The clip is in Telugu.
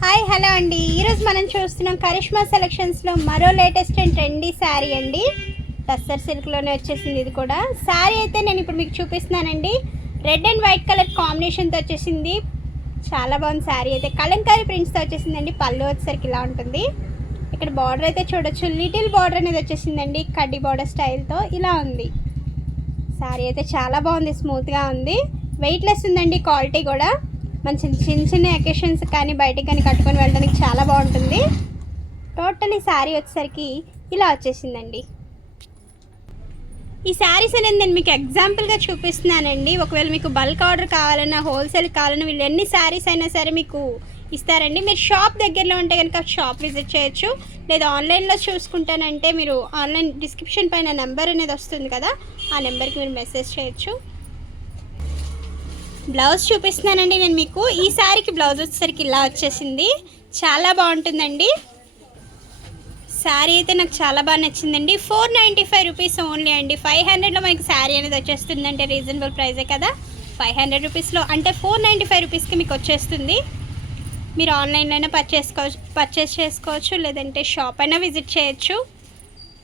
హాయ్ హలో అండి. ఈరోజు మనం చూస్తున్నాం కరిష్మా సెలెక్షన్స్లో మరో లేటెస్ట్ అండ్ ట్రెండీ శారీ అండి. టస్సర్ సిల్క్లోనే వచ్చేసింది ఇది కూడా. శారీ అయితే నేను ఇప్పుడు మీకు చూపిస్తున్నానండి. రెడ్ అండ్ వైట్ కలర్ కాంబినేషన్తో వచ్చేసింది. చాలా బాగుంది శారీ అయితే. కలంకారీ ప్రింట్స్తో వచ్చేసిందండి. పళ్ళు వచ్చేసరికి ఇలా ఉంటుంది. ఇక్కడ బార్డర్ అయితే చూడొచ్చు, లిటిల్ బార్డర్ అనేది వచ్చేసిందండి. కడ్డీ బార్డర్ స్టైల్తో ఇలా ఉంది. శారీ అయితే చాలా బాగుంది, స్మూత్గా ఉంది, వెయిట్లెస్ ఉందండి. క్వాలిటీ కూడా మంచి చిన్న చిన్న అకేషన్స్ కానీ బయటికి కానీ కట్టుకొని వెళ్ళడానికి చాలా బాగుంటుంది. టోటల్ ఈ శారీ వచ్చేసరికి ఇలా వచ్చేసిందండి. ఈ శారీస్ అనేది నేను మీకు ఎగ్జాంపుల్గా చూపిస్తున్నానండి. ఒకవేళ మీకు బల్క్ ఆర్డర్ కావాలన్నా, హోల్సేల్ కావాలన్నా, వీళ్ళు ఎన్ని శారీస్ అయినా సరే మీకు ఇస్తారండి. మీరు షాప్ దగ్గరలో ఉంటే కనుక షాప్ విజిట్ చేయొచ్చు, లేదా ఆన్లైన్లో చూసుకుంటానంటే మీరు ఆన్లైన్ డిస్క్రిప్షన్ పైన నెంబర్ అనేది వస్తుంది కదా, ఆ నెంబర్కి మీరు మెసేజ్ చేయొచ్చు. బ్లౌజ్ చూపిస్తున్నానండి నేను మీకు. ఈ శారీకి బ్లౌజ్ వచ్చేసరికి ఇలా వచ్చేసింది. చాలా బాగుంటుందండి శారీ అయితే. నాకు చాలా బాగా నచ్చిందండి. 495 రూపీస్ ఓన్లీ అండి. 500లో మనకి శారీ అనేది వచ్చేస్తుంది అంటే రీజనబుల్ ప్రైజే కదా. 500 రూపీస్లో అంటే 495 రూపీస్కి మీకు వచ్చేస్తుంది. మీరు ఆన్లైన్లో అయినా పర్చేస్ చేసుకోవచ్చు, లేదంటే షాప్ అయినా విజిట్ చేయొచ్చు.